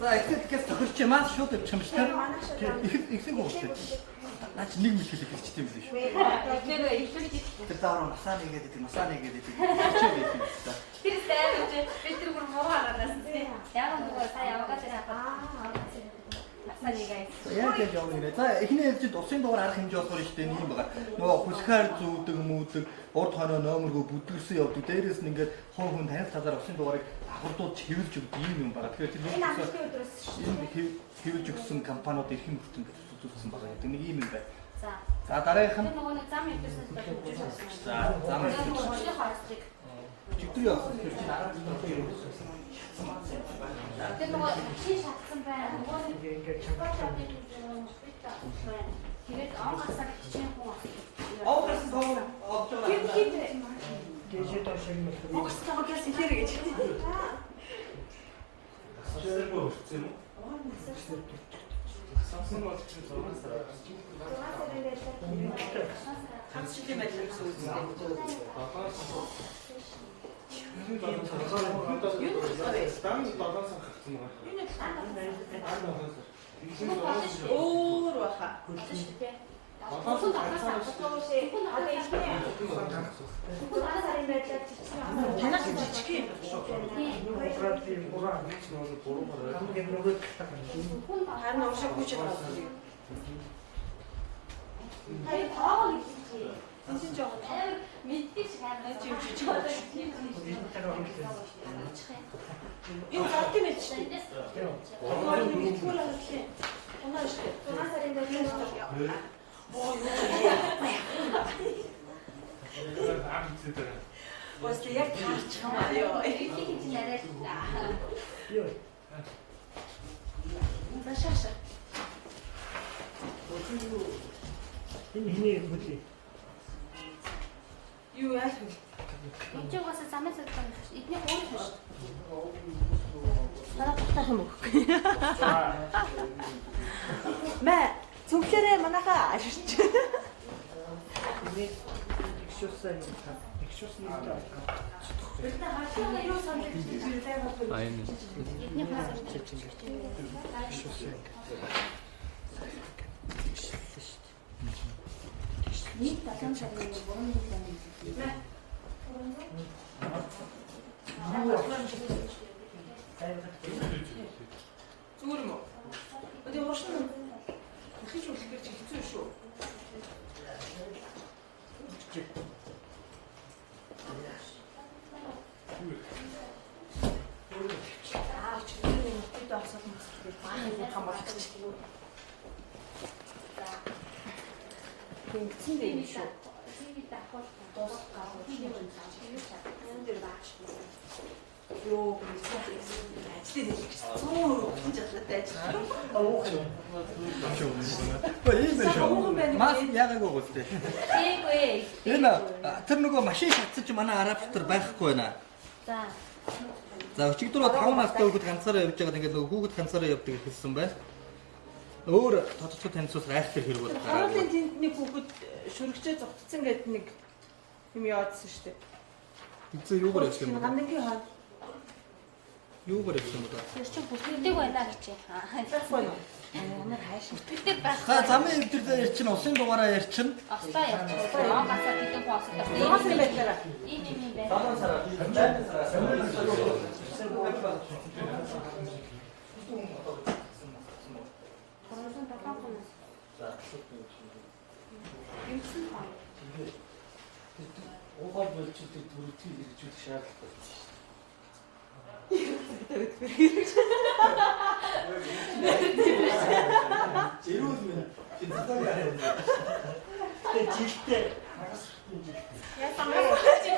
За ихтгэс тохирч маань шууд чамштай. Ихсэн гоостой. Наач нэг мэт хэлэх хэрэгтэй юм биш үү? Тэр дараа масаа нэгээд идэг, масаа нэгээд идэг. Тэр сайд бид тэр бүр муу хараанаас тийм. Яг нөгөө сая яваад байгаа. Масаа нэгээд. Яг явна нэ. За эхний ээлжид усын дугаар арга хэмжээ болохоор штэ нэг юм байгаа. Нөгөө хүлхээр зүүдэг, мүүдэг, урд хоноо номергөө бүдгэрсэн явдаг. Дээрээс нь ингээд хоо хүн танил талаар усын дугаарыг хурдууд хэвлж өгдөг юм байгаа. Тэгэхээр тэр хэвлж өгсөн компаниуд эрхэм бүртэн үзүүлсэн байгаа гэдэг нэг юм байна. За дараагийнх нь нөгөө нэг зам өвдөснөөс бодож. За зам өвдөснөөс харагддаг. Чигтэр яах вэ? Тэр нөгөө чи шатсан байна. Нөгөө ингээд чампаачаад юм. Тэгээд онгасаа чинь хүн. Онгас гоо авч байгаа. Дэжээ ташиг мэт. Онгасаа гээс ихэр гэж. Сэрэг өгсөн юм. Самсан болчихсон зурмасаа. Ханц шиг юм байлаа гэсэн үг. Өөр баха. Танаас жижиг юм. Харин уушаа хүчтэй байна. Хай таавал хийчих. Тэнцэн жоо. Мэддэг шаарна чи жижиг болоо. Юу гартын мэт чинь. Оноо шүү. Тунасарын дээр Ой. Бас яг таарчих юм аа ёо. хийж нараад та. Ёо. Башаша. Энэ хиний бүлий. Юу яах вэ? Эцэгээс замын цогцол эдний хууль шүү. Тарах юм уу? Мэ цүглэрээ манайхаа ашигч. Экшусаа юм та. Экшусны та. Юу санагдаж байна? Эдний хууль. Экшусаа. Нэг талан шавны борон нэг. Зүгээр юм уу? Өдөө уушна. Ихэж үлэхээр чи хэцүү шүү. Чи энэ өдөө асах юм бэ? Баахан хамаач. Тэнцэн дээ шүү. TV давхар Тос гарах юм байна. Энэ дээр баач. Ёо, ажлын хэлж зүүн хийж чадлаатай ажил. Ийм байх шүү. Мас ягаагүй гүйлтэй. Ээгүй. Энэ тэр нөгөө машин шатсаж манай арабчтар байхгүй байна. За. За өчигдөр 5 настай хүүхэд ганцаараа явж байгаад ингээд нөгөө хүүхэд ганцаараа явдаг хэлсэн байна. Өөр тодорхой танилцуус айхтар хэрэг бол гараад. Харуулын тэнд нэг хүүхэд шүргчээ зогтцсон гэдэг нэг юм яадсан шүү дээ. Эцээ юугаар явсан юм бэ? Гамдангийн хаа. Юугаар явсан бэ? Тэр чинь бүтгэдэг байна гэж. Байхгүй юу? Ямар хайш. Бүтгэдэг байх. За замын өвдөр дээр ярьчин, усын дугаараа ярьчин. Остаа явж байгаа. Онгасаа бидэн хоосоо. Зугаас юм байлаа. Ийм юм байна. Далан сараа. Орон татахнаас. Юмсан хаа. Угаал болчихдог төрөлтгийг хэрэгжүүлэх шаардлагатай. Зэрүүл минь тэнцдэг яриа. Тэ жилтэй. Яа самаас чиг.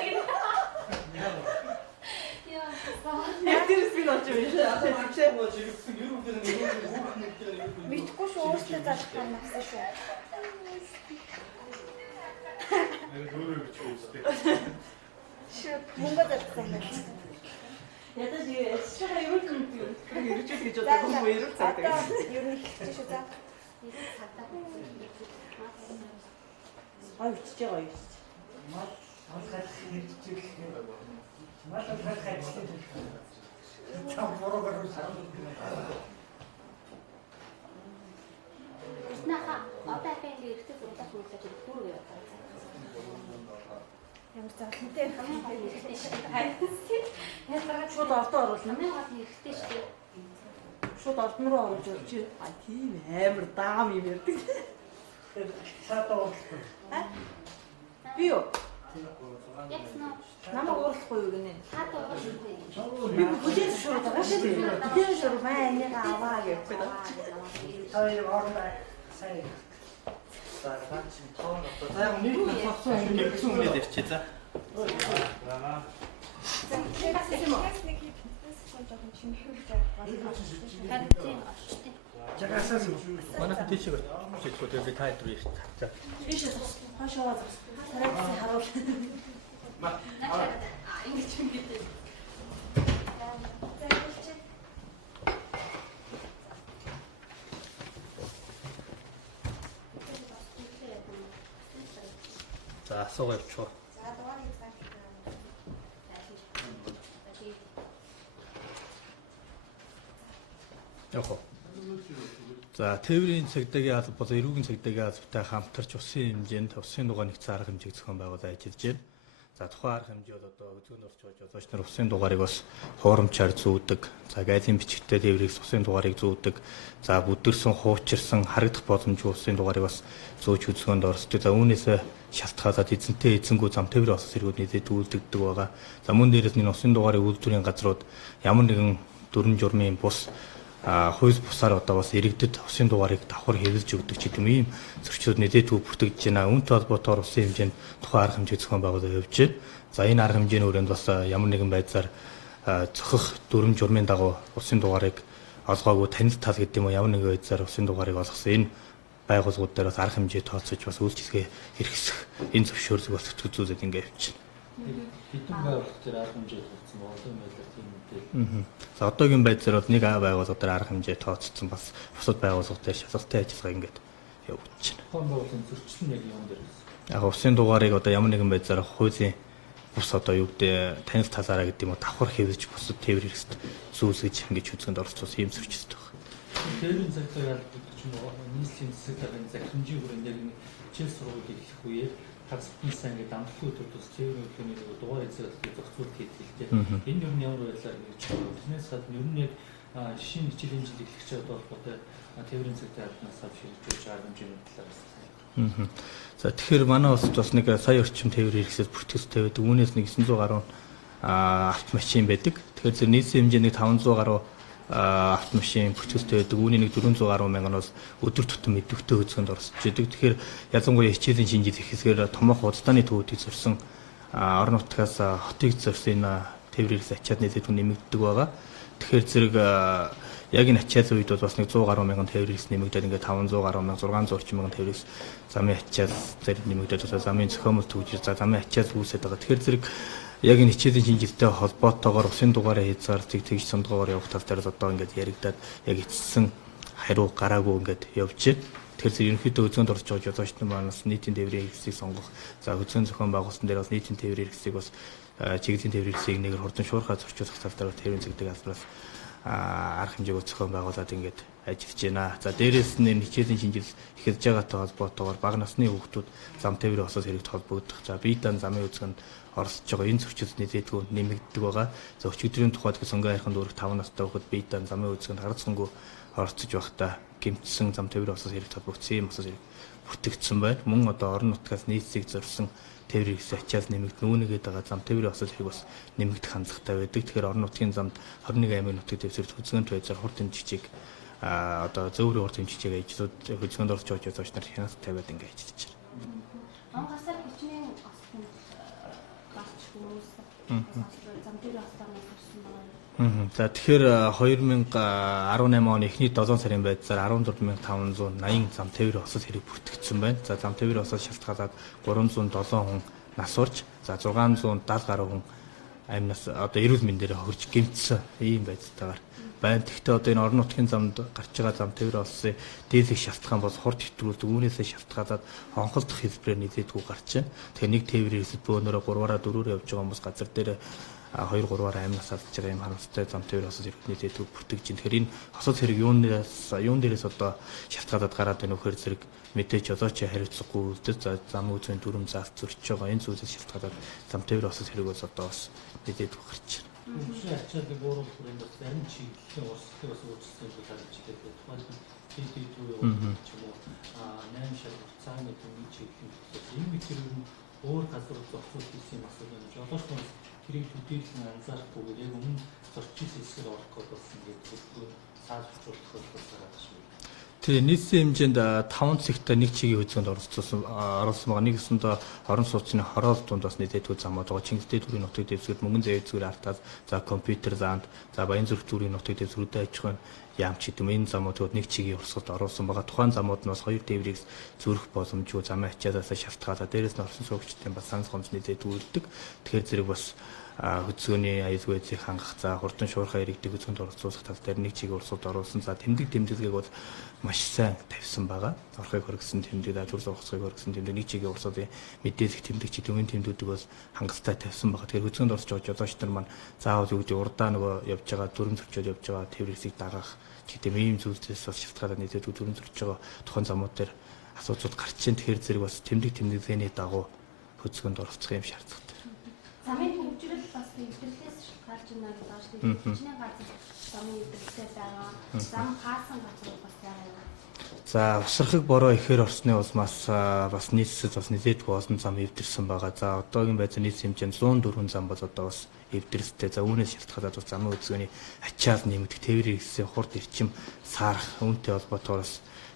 Яа. Тэрс би нууч юм шиг. Нөгөө зэрэгсэн ер нь нэг Мэдхгүй шүү өөртөө заах юм авсан шүү. Өөрөө гэж үздэг. Шүү мөнгө зарсан юм. Ядаж яшгаа юу юм бэ? Хэрэгжүүлэх гэж боддог юм уу? Яруу цаг. Ер нь хэлчих шүү за. Ой бичиж байгаа юу? Мал хатгах хэрэгжүүлэх. Мал хатгах хэрэгжүүлэх. Чам борогоор Наха одоо пенди ихтэй зурдаг үйлдэж бүргээ яваа. Ямар зарлантай Шууд ордоо оруулна. Намайг гол хэрэгтэй шүү дээ. Шууд ордон руу оруулж явж тийм амар даам юм ярьдаг. саатаа уурлахгүй. Би юу? Яцнаа. Намайг уурлахгүй юу гинэ? Хаад уурлахгүй. Би бүлээн шууд байгаа шүү дээ. Бүлээн шууд маа энийг аваа гэх гээд. Хоёр орлоо. Сайн. За яг нэг нассан хүн гэсэн үнэд ярьчих за. Жагасаас Манайхан тийшээ чиглэлгүй би та хэд ярьчих. За. Бишээ хашаа сарайцсан харуул. Ингэж юм гэдэг. За асуугаа явуулчих. Яг. За тээврийн цагдаагийн алба болон эрүүгийн цагдаагийн албатай хамтарч усын хэмжээнд усын дугаар нэгдсэн арга хэмжээг зохион байгуулаад ажиллаж байна. За тухайн арга хэмжээ бол одоо өдгөнөрч жолооч нар усын дугаарыг бас хуурамчаар зүүдэг. За гайлын бичгтээ тээврийг усын дугаарыг зүүдэг. За бүдэрсэн, хуучирсан, харагдах боломжгүй усын дугаарыг бас зөөж үзэхөнд оролцдог. За үүнээс шалтгаалаад эзэнтэй эзэнгүү зам тээврийн ус зэргүүд нийтэд үйлдэгдэг байгаа. За мөн дээрээс нь усын дугаарын үйлдвэрийн газрууд ямар нэгэн дүрм журмын бус хууль бусаар одоо бас иргэдэд усын дугаарыг давхар хэвлэж өгдөг ч гэдэм ийм зөрчилд нэдээтгүй бүртгэж байна. Үүнтэй холбоотойгоор усын хэмжээнд тухайн арга хэмжээ зохион байгуулалт явьж байна. За энэ арга хэмжээний хүрээнд бас ямар нэгэн байдлаар зохих дүрм журмын дагуу усын дугаарыг олгоогүй танил тал гэдэг юм уу ямар нэгэн байдлаар усын дугаарыг олгосон энэ байгууллагууд дээр бас арга хэмжээ тооцож бас үйлчлэгээ хэрэгсэх энэ зөвшөөрлөг бас төзүүлээд ингээд явчихна. Хэдэн байгууллага дээр арга хэмжээ тооцсон болон байлаа тийм үү. За одоогийн байдлаар бол нэг байгууллага дээр арга хэмжээ тооцсон бас бусад байгууллага дээр шалгалтай ажиллагаа ингээд явагдаж байна. Тухайн байгууллагын зөрчил нь яг юм дээр байсан. Яг усын дугаарыг одоо ямар нэгэн байдлаар хуулийн бус одоо юу гэдэг танил талаараа гэдэг юм уу давхар хэвлэж бусад тээвэр хэрэгсэд зүүлгэж ингэж үзэнд оролцсон юм зөрчилтэй байна. Тээврийн цагдаагийн албад ч юм уу нийслэлийн засаг даргын захирамжийн хүрээнд яг нэг хичээл сургууль эхлэх үеэр хацтнасаа ингээд амтлын төдөөс тээврийн хөдөлгөөний дугаар эзэлэлтийг зохицуулт хийдэг. Энэ юм ямар байдлаар гэж тэрнээс гадна ер нь яг шинэ хичээлийн жил эхлэх чад холбоотой тээврийн цагдаа албанаас авч хэрэгжүүлж арга хэмжээний талаас. За тэгэхээр манай улсад бас нэг сая орчим тээвэр хэрэгсэд бүртгэстэй байдаг. Үүнээс нэг 900 гаруй автомашин байдаг. Тэгэхээр зөв нийслэлийн хэмжээний 500 гаруй автомашин бүртгэстэй байдаг. Үүний нэг 400 гаруй мянган бас өдөр тутам идэвхтэй хөдөлгөөнд оролцож байдаг. Тэгэхээр ялангуяа хичээлийн шинжил ихэсгээр томоохон худалдааны төвүүдийг зорьсон орон нутгаас хотыг зорьсон энэ тээвэр хэрэгс ачаад нийтэд нэмэгддэг байгаа. Тэгэхээр зэрэг яг энэ ачаалын үед бол бас нэг 100 гаруй мянган тээвэр хэрэгс нэмэгдээд ингээд 500 гаруй мянга 600 орчим мянган тээвэр хэрэгс замын ачаал зэрэг нэмэгдээд бас замын зохиомжтой төвжир за замын ачаал үүсээд байгаа. Тэгэхээр зэрэг яг энэ хичээлийн шинжилтэй холбоотойгоор усын дугаараа хязгаарлалтыг тэгж сондгоогоор явах тал дээр одоо ингээд яригадаад яг эцэссэн хариу гараагүй ингээд явж байна. Тэгэхээр зэрэг ерөнхийдөө үзэнд орж байгаа жолоочны манаас нийтийн тээврийн хэрэгсийг сонгох за хөдөлгөөн зохион байгуулсан дээр бас нийтийн тээврийн хэрэгсийг бас чиглэлийн тээврийн хэрэгсийг нэгээр хурдан шуурхай зорчуулах тал дээр тээврийн цагдаагийн албараас арга хэмжээг зохион байгуулад ингээд ажиллаж байна. За дээрээс нь энэ хичээлийн шинжил эхэлж байгаатай холбоотойгоор бага насны хүүхдүүд зам тээврийн усаас хэрэгт холбогдох. За бие даан замын үзэсгэнд оролцож байгаа энэ зөрчилд нэдэтгүй нэмэгддэг байгаа. За өчигдрийн тухайд сонгоо хайрхан дүүрэх 5 настай хүүхэд бие даан замын үзэсгэнд харцсангүй оролцож байхдаа гэмтсэн зам тээврийн усаас хэрэгт холбогдсон юм усаас бүртгэгдсэн байна. Мөн одоо орон нутгаас нийслэлийг зорьсон тээврийн хэрэгс ачаал нэмэгдэн үүнийгээд байгаа зам тээврийн усаас хэрэг бас нэмэгдэх хандлагатай байдаг. Тэгэхээр орон нутгийн замд 21 аймаг нутгийн дэвсгэрт хөдөлгөөнт байдлаар хурд тэмцэгчийг одоо зөөврийн хурд тэмцэгчийг ажлууд хөдөлгөөнд орж байгаа зооч нар хяналт тавиад ингээд ажиллаж байна. Онгасаар хичнээн осон гарч хүмүүс зам дээр хастагнаас ирсэн байна. За тэгэхээр 2018 оны эхний 7 сарын байдлаар 14580 зам тээврийн усаас хэрэг бүртгэгдсэн байна. За зам тээврийн усаас шалтгаалаад 307 хүн нас урж, за 670 гаруй хүн амнаас одоо эрүүл мэндээр хөрж гэмтсэн ийм байдлаар байна. Тэгэхдээ одоо энэ орон нутгийн замд гарч байгаа зам тээвэр олсон дээдсийг шалтгаан бол хурд хэвтрүүлдэг. Үүнээсээ шалтгаалаад онголдох хэлбэрээр нийлээдгүй гарч байна. Тэгэхээр нэг тээврийн хэсэг бөөнөрөө 3-аараа 4-өөр явж байгаа хүмүүс газар дээр 2-3-аар амнаас алдж байгаа юм харамсалтай зам тээвэр хосод ирэх нийлээдгүй бүртгэж байна. Тэгэхээр энэ хосод хэрэг юун дээрээс одоо шалтгаалаад гараад байна вэ гэхээр зэрэг мэдээж одоо ч хариуцлагагүй үлдэж зам үзэн дүрм заалт зөрчиж байгаа энэ зүйлээс шалтгаалаад зам тээвэр хосод хэрэг бол одоо бас нийлээдгүй гарч байна. Үгүй ачаалыг өөрөөр хэлбэл бас зарим чиглэлийн урсгалыг бас өөрчлөсөн гэж харж байгаа. Тухайн хэд төрлийн ч юм уу 8 шар хугацааны төвийн чиглэлийн энэ мэтрээр нь өөр газар зохицуулах гэсэн юм асуудал байна. Жолооч хүмүүс тэрийг төдийлөн анзаарахгүйгээр яг өмнө зорчиж хэсгээр орох гэж болсон гэдэг саалжуулах бол гараад шүү. Тэгээ нийслэлийн хэмжээнд 5 цагта нэг чигийн хөдөлгөөнд оролцсон байгаа. Нэг өсөндөө орон сууцны хороол дунд бас нийлээдгүй замууд байгаа. Чингэлтэй төрийн нутаг дэвсгэр мөнгөн зэвэр зүгээр артаад за компьютер заанд за баян зүрх төрийн нутаг дэвсгэрүүдэд аж ахуйн яамч гэдэг энэ замуудад нэг чигийн урсгалд оруулсан байгаа. Тухайн замууд нь бас 2 тээврийг зүрх боломжгүй замын ачаалаас шалтгаалаад дээрээс нь орсон суугчдын бас санс гомц нийлээдгүй үлддэг. Тэгэхээр зэрэг бас хөдөлгөөний аюулгүй байдлыг хангах за хурдан шуурхай иргэдэг хөдөлгөөнд оролцуулах тал дээр нэг чигийн урсгалд оруулсан. За тэмдэглэгийг бол маш сайн тавьсан байгаа. Орхыг хөргсөн тэмдэг, даатур зурхцыг хөргсөн тэмдэг, нэг чигийн урсгалын мэдээлэх тэмдэгч төвийн тэмдэгүүдийг бол хангалттай тавьсан байгаа. Тэгэхээр хөдөлгөөнд орж байгаа жолооч нар маань заавал юу гэдэг урдаа нөгөө явж байгаа дүрм зөрчөөд явж байгаа тээврийг дагах гэдэг ийм зүйлээс бас шалтгаалаад нийлээд дүрм зөрчиж байгаа тухайн замууд дээр асуудлууд гарч ийн. Тэгэхээр зэрэг бас тэмдэглэний дагуу хөдөлгөөнд оролцох юм шаардлагатай. Замын хөгжил бас нэвтрэлээс гарч ирнэ гэж байна шүү дээ. Хичнээн газар замын нэвтрэлтэй байгаа. Зам хаасан газар бас байгаа. За усрахыг бороо ихээр орсны улмаас бас нийслэлд бас нэлээдгүй олон зам эвдэрсэн байгаа. За одоогийн байдлаар нийт хэмжээнд 104 зам бол одоо бас эвдэрстэй. За үүнээс шалтгаалаад бас замын хөдөлгөөний ачаал нэмэгдэх, тээврийн хэсгийн хурд эрчим саарах үүнтэй холбоотойгоор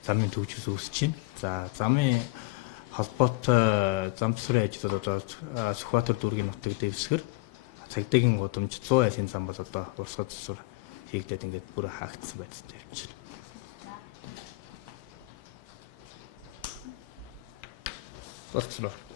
замын төвчс үүсэж байна. За замын холбоотой зам засварын ажлууд одоо Сүхбаатар дүүргийн нутаг дэвсгэр цагдаагийн гудамж 100 айлын зам бол одоо урсгал засвар хийгдээд ингээд бүр хаагдсан байдалтай явж байна. Болцлоо.